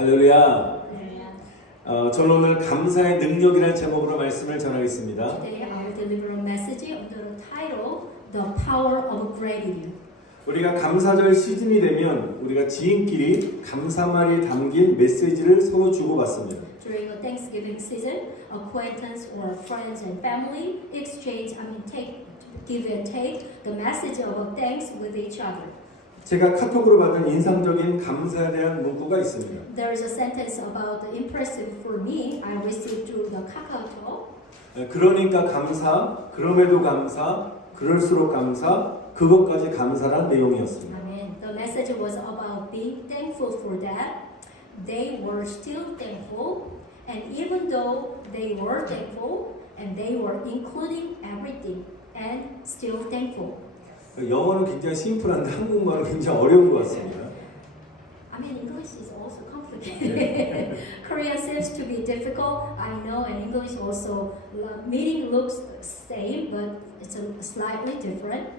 할렐루야. 저는 오늘 감사의 능력이라는 제목으로 말씀을 전하겠습니다. Today I will deliver a message under the title The Power of Gratitude. 우리가 감사절 시즌이 되면 우리가 지인끼리 감사말이 담긴 메시지를 서로 주고받습니다. During the Thanksgiving season, acquaintance or friends and family exchange, give and take the message of thanks with each other. 제가 카톡으로 받은 인상적인 감사에 대한 문구가 있습니다. There is a sentence about the impressive for me I received through the KakaoTalk. 그러니까 감사, 그럼에도 감사, 그럴수록 감사, 그것까지 감사란 내용이었습니다. Amen. The message was about being thankful for that. They were still thankful, and even though they were thankful, and they were including everything, and still thankful. 영어는 굉장히 심플한데 한국말은 굉장히 어려운 것 같습니다. I mean, English is also complicated. Korean seems to be difficult, I know, and English also, meaning looks the same, but it's slightly different.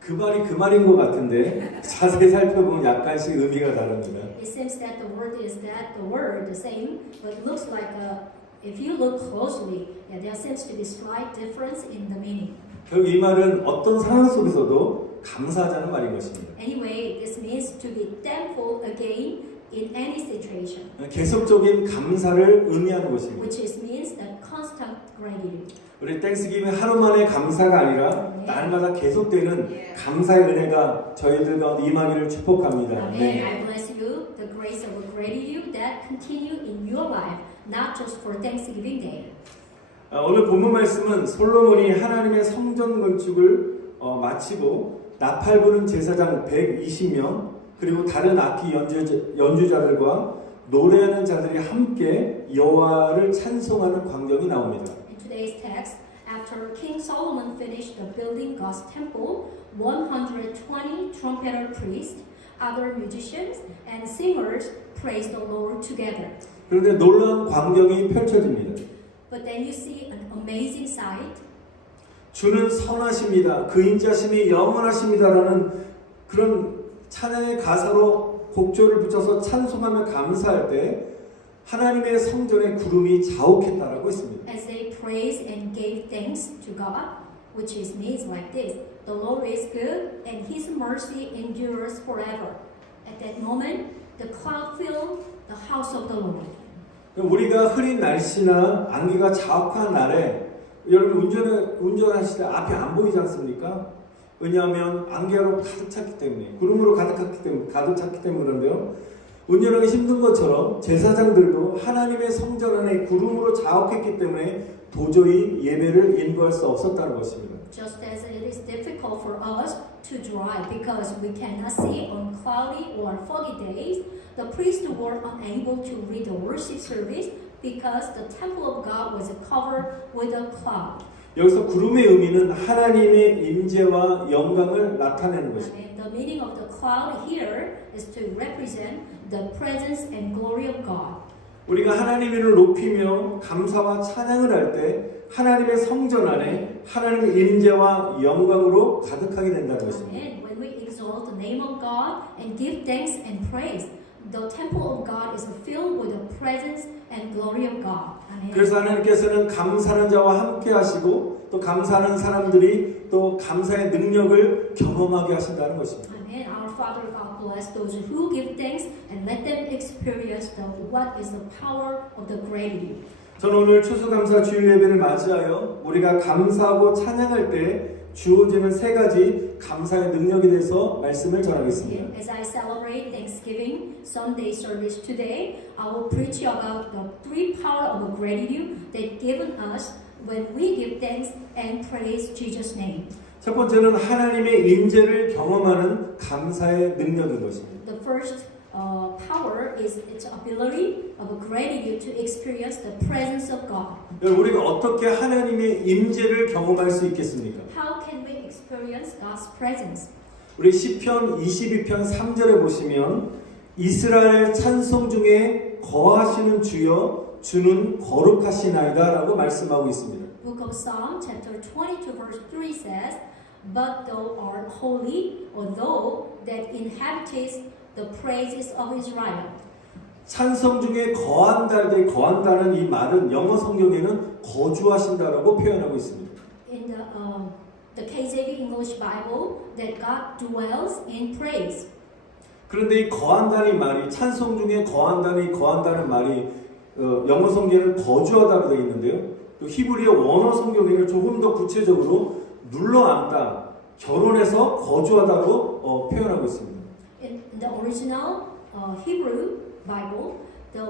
그 말이 그 말인 것 같은데 자세히 살펴보면 약간씩 의미가 다릅니다. It seems that the word is the same, but it looks like if you look closely, there seems to be slight difference in the meaning. 결국 이 말은 어떤 상황 속에서도 감사하자는 말인 것입니다. Anyway, this means to be thankful again in any situation, 계속적인 감사를 의미하는 것입니다. which means that constant gratitude. 우리 땡스기빙 하루 만에 감사가 아니라 날마다 계속되는 감사의 은혜가 저희들 가운데 임하기를 축복합니다. Amen. I bless you the grace of gratitude that continue in your life, not just for Thanksgiving Day. 오늘 본문 말씀은 솔로몬이 하나님의 성전 건축을 마치고 나팔 부는 제사장 120명 그리고 다른 악기 연주자들과 노래하는 자들이 함께 여호와를 찬송하는 광경이 나옵니다. In today's text, after King Solomon finished the building God's temple, 120 trumpeter priests, other musicians, and singers praised the Lord together. 그런데 놀라운 광경이 펼쳐집니다. But then you see an amazing sight. 주는 선하십니다. 그 인자심이 영원하십니다라는 그런 찬양의 가사로 곡조를 붙여서 찬송하며 감사할 때 하나님의 성전에 구름이 자욱했다라고 했습니다. As they praised and gave thanks to God, which means like this: the Lord is good and His mercy endures forever. At that moment, the cloud filled the house of the Lord. 우리가 흐린 날씨나 안개가 자욱한 날에 여러분 운전하실 때 앞이 안 보이지 않습니까? 왜냐하면 안개로 가득 찼기 때문에 구름으로 가득 찼기 때문인데요. 운전하기 힘든 것처럼 제사장들도 하나님의 성전 안에 구름으로 자욱했기 때문에 도저히 예배를 인도할 수 없었다는 것입니다. Just as it is difficult for us to drive because we cannot see on cloudy or foggy days, the priests were unable to read the worship service because the temple of God was covered with a cloud. 여기서 구름의 의미는 하나님의 임재와 영광을 나타내는 것입니다. And the meaning of the cloud here is to represent the presence and glory of God. 우리가 하나님을 높이며 감사와 찬양을 할 때 하나님의 성전 안에 하나님의 임재와 영광으로 가득하게 된다는 것입니다. And when we exalt the name of God and give thanks and praise, the temple of God is filled with the presence and glory of God. Amen. 그래서 하나님께서는 감사하는 자와 함께 하시고 또 감사하는 사람들이 또 감사의 능력을 경험하게 하신다는 것입니다. Amen. Our Father God bless those who give thanks and let them experience what is the power of the gratitude. 저는 오늘 추수감사 주일 예배를 맞이하여 우리가 감사하고 찬양할 때 주어지는 세 가지 감사의 능력에 대해서 말씀을 전하겠습니다. As I celebrate Thanksgiving Sunday service today, I will preach about the three power of gratitude that given us when we give thanks and praise Jesus' name. 첫 번째는 하나님의 임재를 경험하는 감사의 능력인 것입니다. The first power is its ability of gratitude to experience the presence of God. 우리가 어떻게 하나님의 임재를 경험할 수 있겠습니까? How can we experience God's presence? 우리 시편 22편 3절에 보시면 이스라엘 찬송 중에 거하시는 주여 주는 거룩하시나이다 라고 말씀하고 있습니다. Book of Psalm chapter 22 verse 3 says, But thou art holy, or thou that inhabitest the praises of Israel. 찬성 중에 거한다는 이 말은 영어 성경에는 거주하신다라고 표현하고 있습니다. In the KJV English Bible, that God dwells in praise. 그런데 이 거한다는 말이 찬송 중에 거한다는 말이 영어 성경에는 거주하다고 되어 있는데요. 또 히브리어 원어 성경에는 조금 더 구체적으로 눌러앉다, 결혼해서 거주하다고 표현하고 있습니다. In the original Hebrew Bible,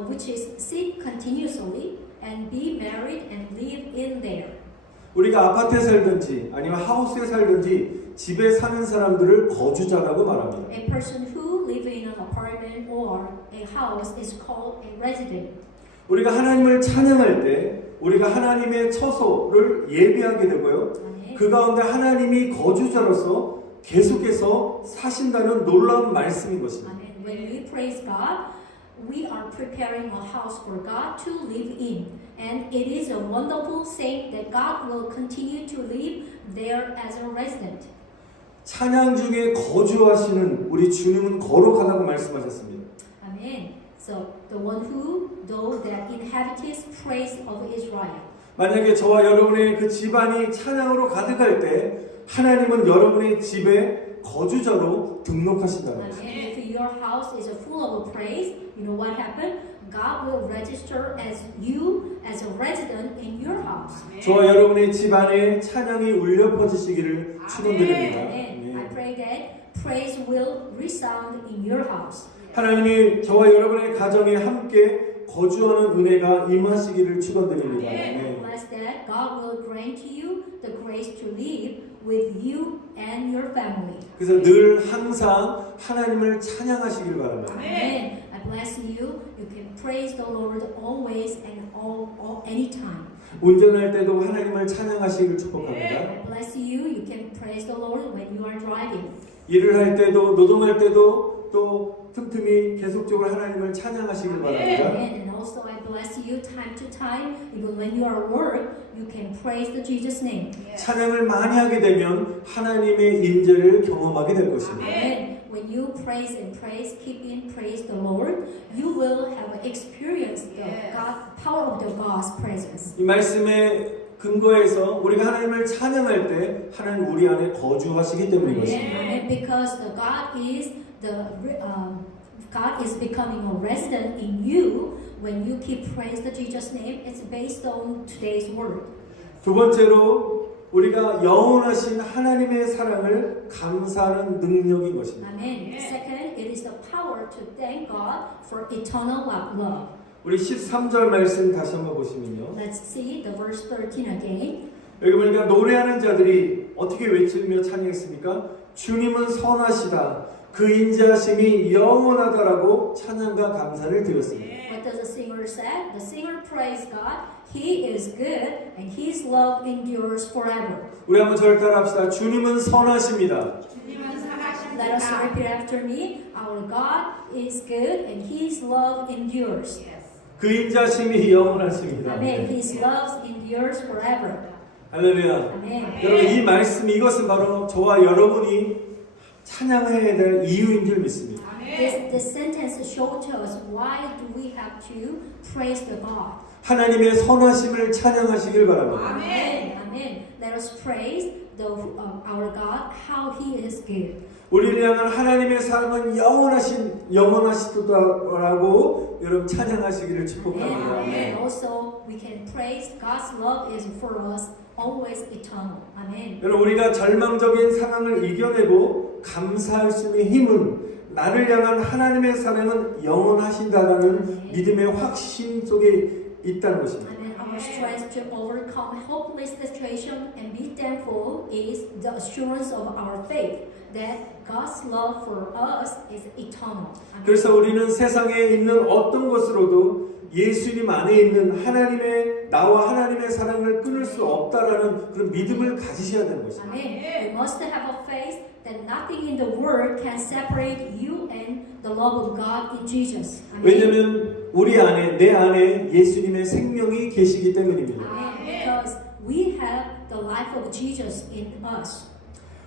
which is sit continuously and be married and live in there. 우리가 아파트에 살든지 아니면 하우스에 살든지 집에 사는 사람들을 거주자라고 말합니다. A person who lives in an apartment or a house is called a resident. 우리가 하나님을 찬양할 때 우리가 하나님의 처소를 예비하게 되고요. 그 가운데 하나님이 거주자로서 계속해서 사신다는 놀라운 말씀인 것입니다. Amen. When we praise God, we are preparing a house for God to live in. And it is a wonderful saying that God will continue to live there as a resident. 찬양 중에 거주하시는 우리 주님은 거룩하다고 말씀하셨습니다. Amen. So the one who, though that inhabits praise of Israel. 만약에 저와 여러분의 그 집안이 찬양으로 가득할 때 하나님은 여러분의 집에 거주자로 등록하신다는 것입니다. If your house is full of praise, you know what happened? God will register as you as a resident in your house. 저와 여러분의 집안에 찬양이 울려 퍼지시기를 축원드립니다. Amen. I pray that praise will resound in your house. 하나님이 저와 여러분의 가정에 함께 거주하는 은혜가 임하시기를 축원드립니다. Bless that God will grant you the grace to live with you and your family. 그래서 늘 항상 하나님을 찬양하시길 바랍니다. Amen. I bless you. You can praise the Lord always and anytime. 운전할 때도 하나님을 찬양하시길 축복합니다. I bless you. You can praise the Lord when you are driving. 일을 할 때도 노동할 때도 또 틈틈이 계속적으로 하나님을 찬양하시길 바랍니다. Amen. And also I bless you time to time. Even when you are at work, you can praise the Jesus name. 찬양을 많이 하게 되면 하나님의 임재를 경험하게 될 것입니다. Amen. When you praise and praise, keep in praise the Lord, you will have experienced the God, power of the God's presence. 이 말씀의 근거에서 우리가 하나님을 찬양할 때 하나님 우리 안에 거주하시기 때문인 것입니다. Amen. Because God is becoming a resident in you when you keep praise the Jesus name. It's based on today's word. 두 번째로 우리가 영원하신 하나님의 사랑을 감사하는 능력인 것입니다. Amen. Second, it is the power to thank God for eternal love. 우리 13절 말씀 다시 한번 보시면요. Let's see the verse 13 again. 여기 보니까 노래하는 자들이 어떻게 외치며 찬양했습니까? 주님은 선하시다. 그 인자하심이 영원하다라고 찬양과 감사를 드렸습니다. What does the singer say? The singer praised God. He is good and His love endures forever. 우리 한번 저를 따라합시다. 주님은 선하십니다. Let us repeat after me. Our God is good and His love endures. 그 인자심이 영원하십니다. Amen. His love endures forever. 할렐루야. Amen. 여러분 이 말씀 이것은 바로 저와 여러분이 찬양해야 될 이유인 줄 믿습니다. This sentence shows to us why do we have to praise the God. 하나님의 선하심을 찬양하시길 바랍니다. Amen. Amen. Let us praise our God how He is good. 우리를 향한 하나님의 사랑은 영원하시다라고 여러분 찬양하시기를 축복합니다. Amen. Also, we can praise God's love is for us always eternal. Amen. 여러분 우리가 절망적인 상황을 이겨내고 감사할 수 있는 힘은 나를 향한 하나님의 사랑은 영원하신다라는 믿음의 확신 속에 있다는 것입니다. Amen. Our strength to overcome hopeless situation and be thankful is the assurance of our faith that God's love for us is eternal. Amen. 그래서 우리는 세상에 있는 어떤 것으로도 예수님 안에 있는 나와 하나님의 사랑을 끊을 수 없다라는 그런 믿음을 가지셔야 되는 것입니다. Amen. We must have a faith that nothing in the world can separate you and the love of God in Jesus. Amen. 왜냐하면 우리 안에 내 안에 예수님의 생명이 계시기 때문입니다. Amen. Because we have the life of Jesus in us.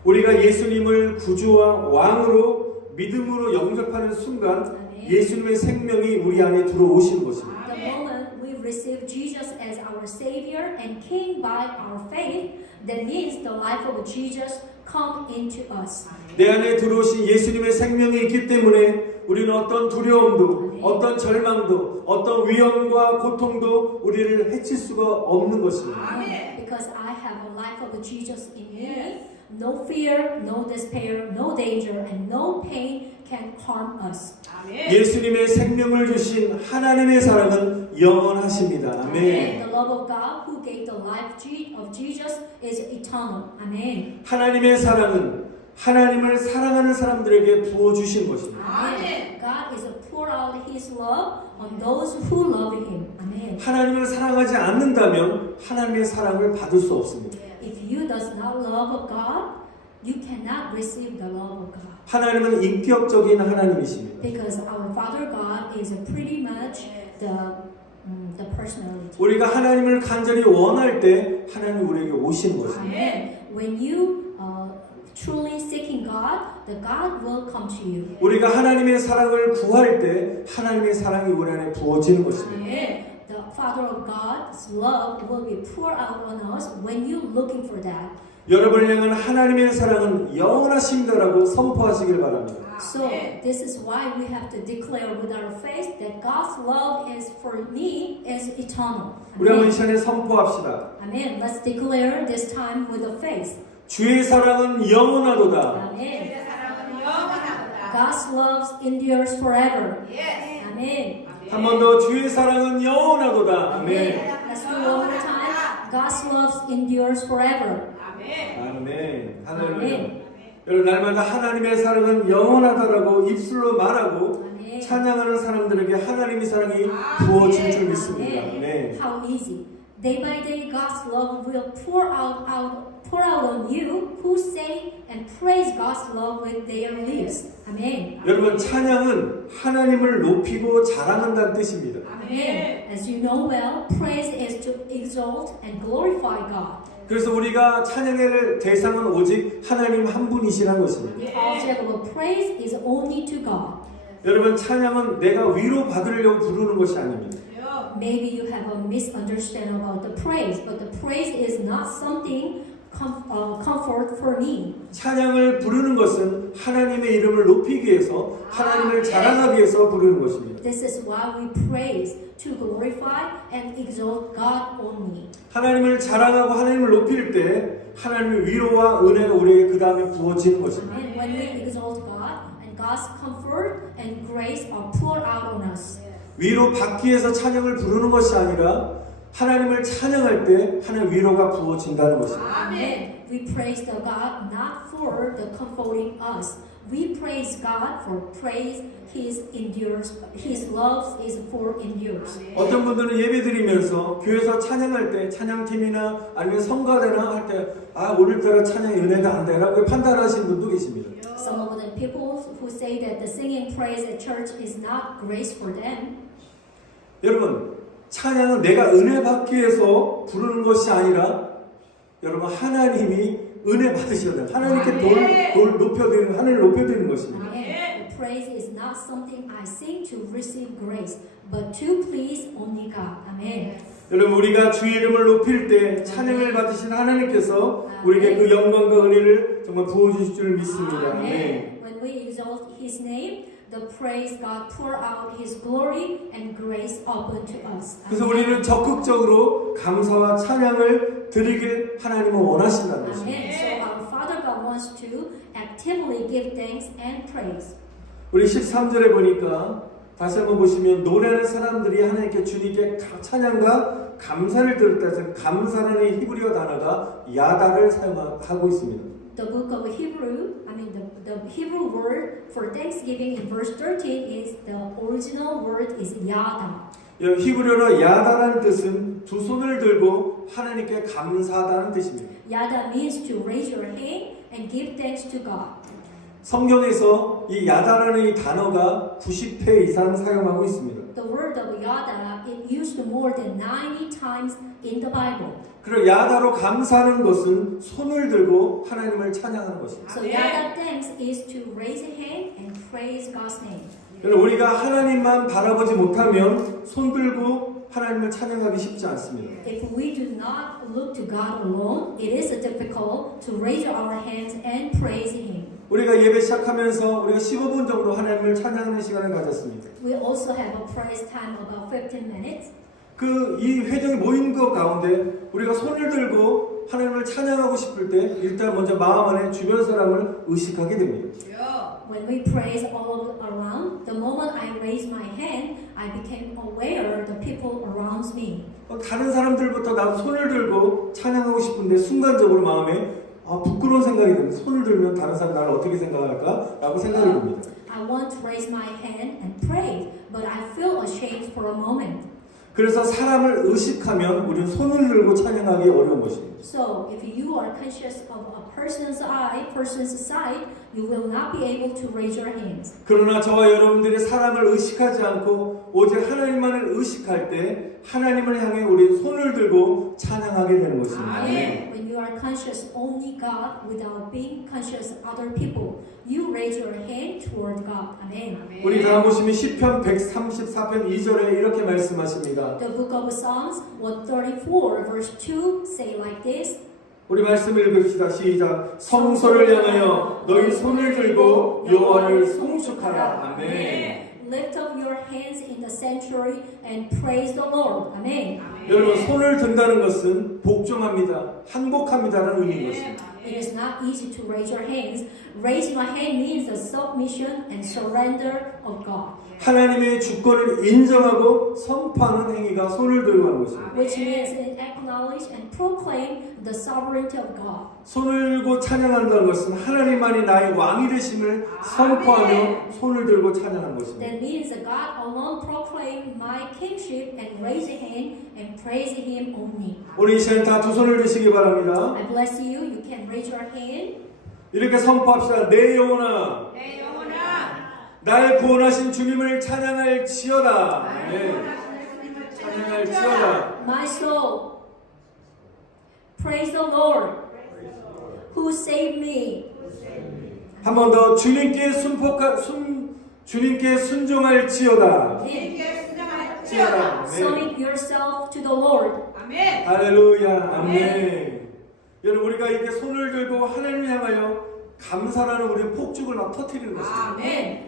우리가 예수님을 구주와 왕으로 믿음으로 영접하는 순간 아멘. 예수님의 생명이 우리 안에 들어오시는 것입니다. The moment we receive Jesus as our Savior and came by our faith, that means the life of Jesus come into us. 내 안에 들어오신 예수님의 생명이 있기 때문에 우리는 어떤 두려움도, 아멘. 어떤 절망도, 어떤 위험과 고통도 우리를 해칠 수가 없는 것입니다. Because I have a life of Jesus in me, no fear, no despair, no danger, and no pain can harm us. 예수님의 생명을 주신 하나님의 사랑은 영원하십니다. And 아멘. the love of God who gave the life of Jesus is eternal. Amen. 하나님의 사랑은 하나님을 사랑하는 사람들에게 부어주신 것입니다. Amen. God is pour out His love on those who love Him. Amen. 하나님을 사랑하지 않는다면 하나님의 사랑을 받을 수 없습니다. If you does not love God, you cannot receive the love of God. 하나님은 인격적인 하나님이십니다. Because our Father God is pretty much the personality. 우리가 하나님을 간절히 원할 때 하나님 우리에게 오시는 것입니다. Amen. When you truly seeking God, the God will come to you. 우리가 하나님의 사랑을 구할 때 하나님의 사랑이 우리 안에 부어지는 것입니다. Amen. The Father of God's love will be poured out on us when you looking for that. 여러분을 향한 하나님의 사랑은 영원하십니다라고 선포하시길 바랍니다. So this is why we have to declare with our faith that God's love is for me is eternal. 우리 한번 이 Amen. 시간에 선포합시다. Amen. Let's declare this time with the faith. 주의 사랑은 영원하도다. Amen. God's love endures forever. Amen. 한 번 더 주의 사랑은 영원하도다. 아멘. Let's do one more time. God's love endures forever. 아멘. 할렐루야. 아멘. 여러분 날마다 하나님의 사랑은 영원하다라고 입술로 말하고 아멘. 찬양하는 사람들에게 하나님의 사랑이 부어질 줄 믿습니다. 아멘. How easy. Day by day, God's love will pour out on you who say and praise God's love with their lips. Amen. 여러분 찬양은 하나님을 높이고 자랑한다는 뜻입니다. Amen. As you know well, praise is to exalt and glorify God. 그래서 우리가 찬양할 대상은 오직 하나님 한 분이시라는 것입니다. The object of praise is only to God. 여러분 찬양은 내가 위로 받으려고 부르는 것이 아닙니다. Maybe you have a misunderstanding about the praise, but the praise is not something comfort for me. 찬양을 부르는 것은 하나님의 이름을 높이기 위해서 하나님을 자랑하기 위해서 부르는 것입니다. This is why we praise to glorify and exalt God only. 하나님을 자랑하고 하나님을 높일 때 하나님의 위로와 은혜가 우리에게 그 다음에 부어지는 것입니다. And when we exalt God and God's comfort and grace are poured out on us. 위로 받기 위해서 찬양을 부르는 것이 아니라 하나님을 찬양할 때 하나님 위로가 부어진다는 것입니다. Amen. We praise the God not for the comforting us. We praise God for praise His endures. His love is for endures. 어떤 분들은 예배드리면서 교회에서 찬양할 때 찬양팀이나 아니면 성가대나 할 때 오늘따라 찬양의 은혜가 안 되라고 판단하시는 분도 계십니다. Some of the people who say that the singing praise at church is not grace for them. 여러분 찬양은 내가 은혜 받기 위해서 부르는 것이 아니라 여러분 하나님이 은혜 받으셔야 돼요. 하나님께 돌 높여드리는 하나님을 높여드리는 것입니다. Amen. The praise is not something I sing to receive grace, but to please only God. Amen. 여러분 우리가 주의 이름을 높일 때 찬양을 받으신 하나님께서 우리에게 그 영광과 은혜를 정말 부어주실 줄 믿습니다. Amen. When we exalt His name, the praise God pour out His glory and grace upon to us. 그래서 우리는 적극적으로 감사와 찬양을 드리길 하나님은 원하신다는 것입니다. Amen. So our Father God wants to actively give thanks and praise. 우리 13절에 보니까 다시 한번 보시면 노래하는 사람들이 하나님께 주님께 찬양과 감사를 드렸다 해서 감사라는 히브리어 단어가 야다를 사용하고 있습니다. The book of Hebrew, the Hebrew word for thanksgiving in verse 13 is the original word is yada. 히브리어로 야다라는 뜻은 두 손을 들고 하나님께 감사하다는 뜻입니다. Yada means to raise your hand and give thanks to God. 성경에서 성경에서 이 야다라는 이 단어가 90회 이상 사용하고 있습니다. The word of yada is used more than 90 times in the Bible. 그리고 야다로 감사하는 것은 손을 들고 하나님을 찬양하는 것입니다. So yada thanks is to raise a hand and praise God's name. 여러분, 우리가 하나님만 바라보지 못하면 손 들고 하나님을 찬양하기 쉽지 않습니다. If we do not look to God alone, it is difficult to raise our hands and praise Him. 우리가 예배 시작하면서 우리가 15분 정도 하나님을 찬양하는 시간을 가졌습니다. We also have a praise time about 15 minutes. 이 회중이 모인 것 가운데 우리가 손을 들고 하나님을 찬양하고 싶을 때 일단 먼저 마음 안에 주변 사람을 의식하게 됩니다. When we praise all around, the moment I raise my hand, I became aware of the people around me. 다른 사람들부터 나도 손을 들고 찬양하고 싶은데 순간적으로 마음에 부끄러운 생각이 듭니다. 손을 들면 다른 사람 나를 어떻게 생각할까? 라고 생각이 듭니다. I want to raise my hand and pray, but I feel ashamed for a moment. 그래서 사람을 의식하면 우리는 손을 들고 찬양하기 어려운 것입니다. So, if you are conscious of a person's sight, you will not be able to raise your hands. 그러나 저와 여러분들이 사람을 의식하지 않고 오직 하나님만을 의식할 때 하나님을 향해 우리 손을 들고 찬양하게 되는 것입니다. When you are conscious only God without being conscious of other people, you raise your hand toward God. Amen. 우리 다 보시면 시편 134편 2절에 이렇게 말씀하십니다. The book of Psalms 134 verse 2 say like this. 우리 말씀 읽읍시다. 시작. 성소를 향하여 너희 손을 들고 여호와를 송축하라. 아멘. Lift up your hands in the sanctuary and praise the Lord. 아멘. 여러분, 손을 든다는 것은 복종합니다. 항복합니다라는 의미인 것입니다. It is not easy to raise your hands. Raising a hand means the submission and surrender of God. 하나님의 주권을 인정하고 선포하는 행위가 손을 들고 하는 것입니다. Which means it acknowledge and proclaim the sovereignty of God. 손을 들고 찬양한다는 것은 하나님만이 나의 왕이 되심을 선포하며 손을 들고 찬양하는 것입니다. That means that God alone proclaim my kingship and raise a hand and praise Him only. 우리 이 시간 다 두 손을 드시기 바랍니다. I bless you. You can raise your hand. 이렇게 선포합시다. 내 영혼아, 날 구원하신 주님을 찬양할지어다. 네. 찬양할지어다. My soul, praise the Lord, who saved me. 한 번 더 주님께 주님께 순종할지어다. 지어다. Submit yourself to the Lord. 할렐루야. 아멘. 여러분, 우리가 이렇게 손을 들고 하나님을 향하여 감사라는 우리의 폭죽을 막 터뜨리는 것입니다.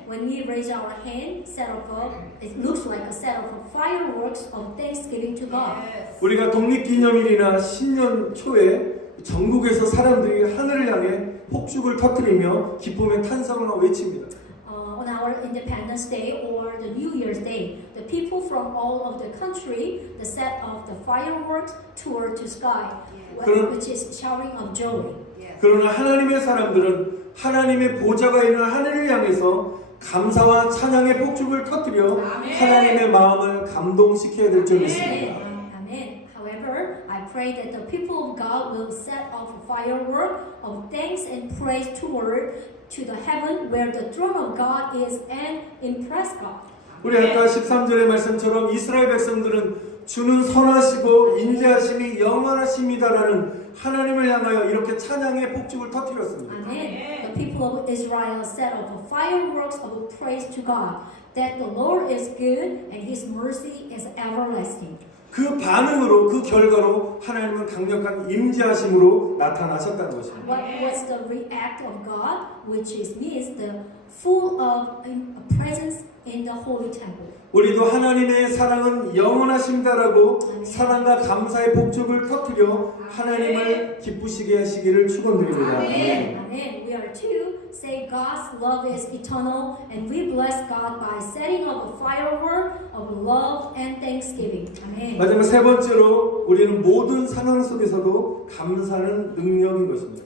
When we raise our hand, it looks like a set of fireworks of thanksgiving to God. 우리가 독립기념일이나 신년 초에 전국에서 사람들이 하늘을 향해 폭죽을 터뜨리며 기쁨의 탄성을 외칩니다. On our Independence Day or the New Year's Day, the people from all of the country, they set off the fireworks toward to sky, which is showering of joy. 그러나 하나님의 사람들은 하나님의 보좌가 있는 하늘을 향해서 감사와 찬양의 폭죽을 터뜨려 하나님의 마음을 감동시켜야 될 줄 믿습니다. Amen. However, I pray that the people of God will set off a firework of thanks and praise toward to the heaven where the throne of God is and impress God. 우리 아까 13절의 말씀처럼 이스라엘 백성들은 주는 선하시고 인자하심이 영원하십니다라는 하나님을 향하여 이렇게 찬양의 폭죽을 터뜨렸습니다. Amen. The people of Israel set off fireworks of praise to God, that the Lord is good and His mercy is everlasting. 그 반응으로, 그 결과로 하나님은 강력한 임재하심으로 나타나셨다는 것입니다. What was the react of God, which means the full of presence in the holy temple. 우리도 하나님의 사랑은 영원하십니다라고 사랑과 감사의 폭죽을 터뜨려 하나님을 기쁘시게 하시기를 축원드립니다. Amen. Amen. We are to say God's love is eternal, and we bless God by setting up a firework of love and thanksgiving. Amen. 마지막 세 번째로 우리는 모든 상황 속에서도 감사하는 능력인 것입니다.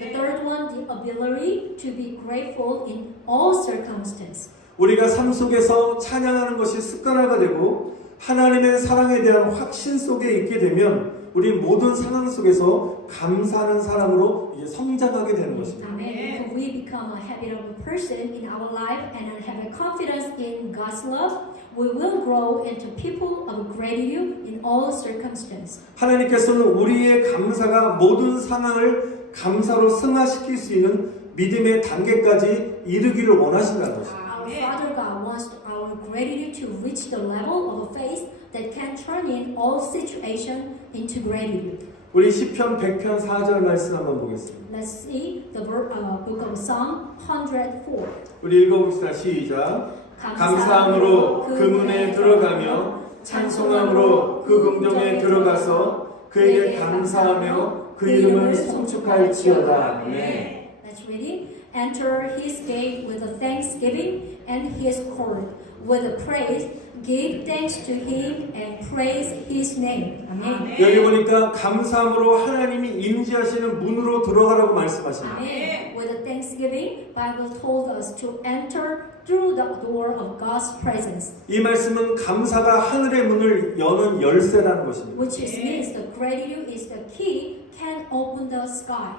The third one, the ability to be grateful in all circumstances. 우리가 삶 속에서 찬양하는 것이 습관화가 되고 하나님의 사랑에 대한 확신 속에 있게 되면 우리 모든 상황 속에서 감사하는 사람으로 이제 성장하게 되는 것입니다. Amen. If we become a habitable person in our life and have a confidence in God's love, we will grow into people of gratitude in all circumstances. 하나님께서는 우리의 감사가 모든 상황을 감사로 승화시킬 수 있는 믿음의 단계까지 이르기를 원하신다는 것입니다. Our Father God wants our gratitude to reach the level of faith that can turn in all situations into gratitude. 우리 시편 100편 4절 말씀 한번 보겠습니다. Let's see the book of Psalm 104. 우리 읽어봅시다. 시작. 감사함으로 그 문에 들어가며 찬송함으로 그 궁정에 들어가서 그에게 감사하며 그 이름을 송축할지어다. 아멘. Let's read it. Enter his gate with a thanksgiving and his court with a praise. Give thanks to him and praise his name. 아멘. 여기 보니까 감사함으로 하나님이 임재하시는 문으로 들어가라고 말씀하십니다. 아멘. With a thanksgiving, Bible told us to enter through the door of God's presence. 이 말씀은 감사가 하늘의 문을 여는 열쇠라는 것입니다. Which means the gratitude is the key can open the sky.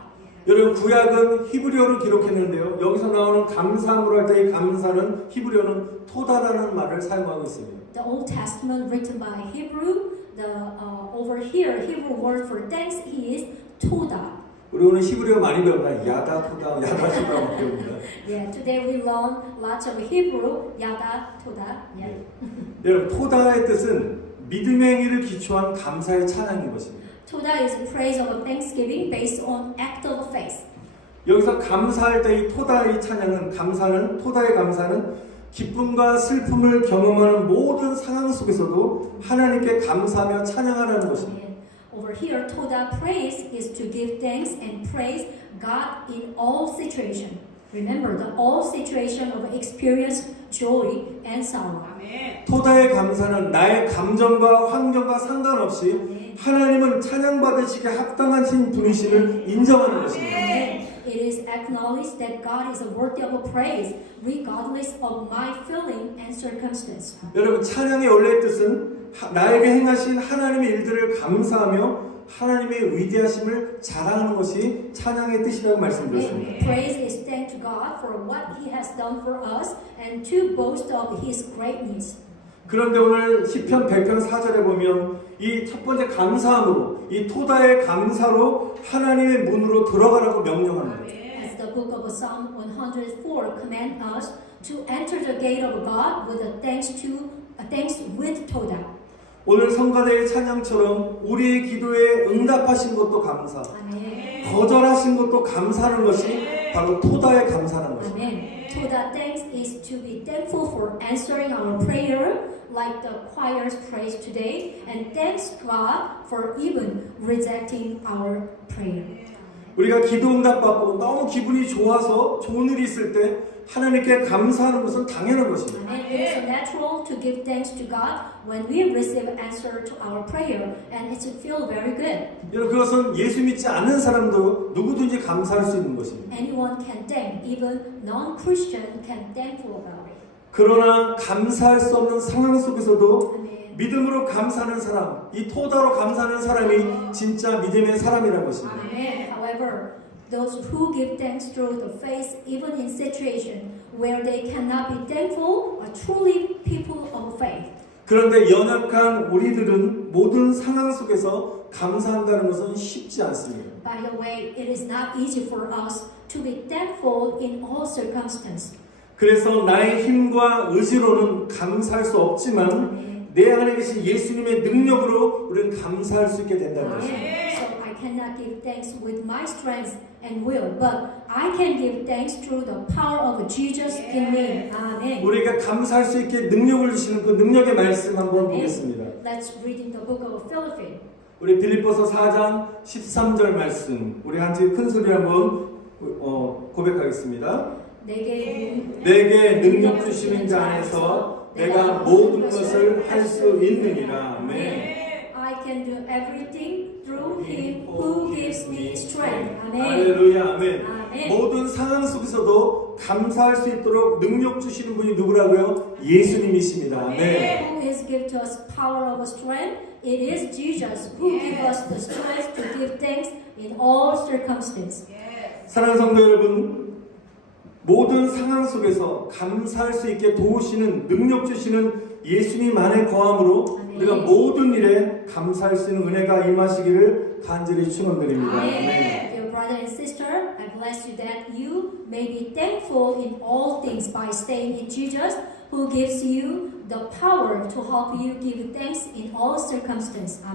여러분 구약은 히브리어로 기록했는데요. 여기서 나오는 감사함으로 할 때의 감사는 히브리어는 토다라는 말을 사용하고 있습니다. The Old Testament written by Hebrew, over here Hebrew word for thanks is toda. 우리 오늘 히브리어 많이 배운다. 야다 토다 배웁니다. Yeah, today we learn lots of Hebrew, yada, toda. Yeah. 여러분 토다의 뜻은 믿음의 행위를 기초한 감사의 찬양인 것입니다. Toda is a praise of thanksgiving based on act of faith. 여기서 감사할 때 이 토다의 찬양은 토다의 감사는 기쁨과 슬픔을 경험하는 모든 상황 속에서도 하나님께 감사하며 찬양하라는 것입니다. And over here, toda praise is to give thanks and praise God in all situations. Remember, the all situation of experience joy and sorrow. 토다의 감사는 나의 감정과 환경과 상관없이 하나님은 찬양받으시기에 합당하신 분이심을 인정하는 것입니다. It is acknowledged that God is worthy of praise regardless of my feeling and circumstance. 여러분 찬양의 원래 뜻은 나에게 행하신 하나님의 일들을 감사하며 하나님의 위대하심을 자랑하는 것이 찬양의 뜻이라고 말씀드렸습니다. Praise is thank to God for what He has done for us and to boast of His greatness. 그런데 오늘 시편 100편 4절에 보면 이 첫 번째 감사함으로 이 토다의 감사로 하나님의 문으로 들어가라고 명령합니다. As the book of Psalm 104 command us to enter the gate of God with a thanks with toda. 오늘 성가대의 찬양처럼 우리의 기도에 응답하신 것도 감사, 거절하신 것도 감사하는 것이 바로 토다의 감사라는 것입니다. Amen. Toda thanks is to be thankful for answering our prayer, like the choir's praise today, and thanks God for even rejecting our prayer. 우리가 기도 응답받고 너무 기분이 좋아서 좋은 일이 있을 때 하나님께 감사하는 것은 당연한 것입니다. And it is natural to give thanks to God when we receive answer to our prayer, and it feel very good. 여러분 그것은 예수 믿지 않는 사람도 누구든지 감사할 수 있는 것입니다. Anyone can thank, even non-Christian can thankful about it. 그러나 감사할 수 없는 상황 속에서도 Amen. 믿음으로 감사하는 사람, 이 토다로 감사하는 사람이 진짜 믿음의 사람이라는 것입니다. Amen. However, those who give thanks through the faith, even in situation where they cannot be thankful, are truly people of faith. 그런데 연약한 우리들은 모든 상황 속에서 감사한다는 것은 쉽지 않습니다. By the way, it is not easy for us to be thankful in all circumstances. 그래서 나의 힘과 의지로는 감사할 수 없지만 내 안에 계신 예수님의 능력으로 우리는 감사할 수 있게 된다는 것입니다. So I cannot give thanks with my strength and will, but I can give thanks through the power of Jesus in me. Amen. 우리가 감사할 수 있게 능력을 주시는 그 능력의 말씀 한번 보겠습니다. Let's read in the book of Philippians. 우리 빌립보서 4장 13절 말씀 우리 한번 큰 소리 한번 고백하겠습니다. 내게 능력 주시는 자 안에서 내가 모든 것을 할 수 있느니라. 아멘. I can do everything through Him who gives me strength. 아멘. 할렐루야, 아멘. 아멘. 모든 상황 속에서도 감사할 수 있도록 능력 주시는 분이 누구라고요? 예수님이십니다. 아멘. Who is give to us power of strength? It is Jesus who give us the strength to give thanks in all circumstances. 사랑하는 성도 여러분, 모든 상황 속에서 감사할 수 있게 도우시는 능력 주시는 예수님 안에 거함으로 아멘. 우리가 모든 일에 감사할 수 있는 은혜가 임하시기를 간절히 축원드립니다. 아멘. Dear brother and sister, I bless you that you may be thankful in all things by staying in Jesus, who gives you the power to help you give thanks in all circumstances.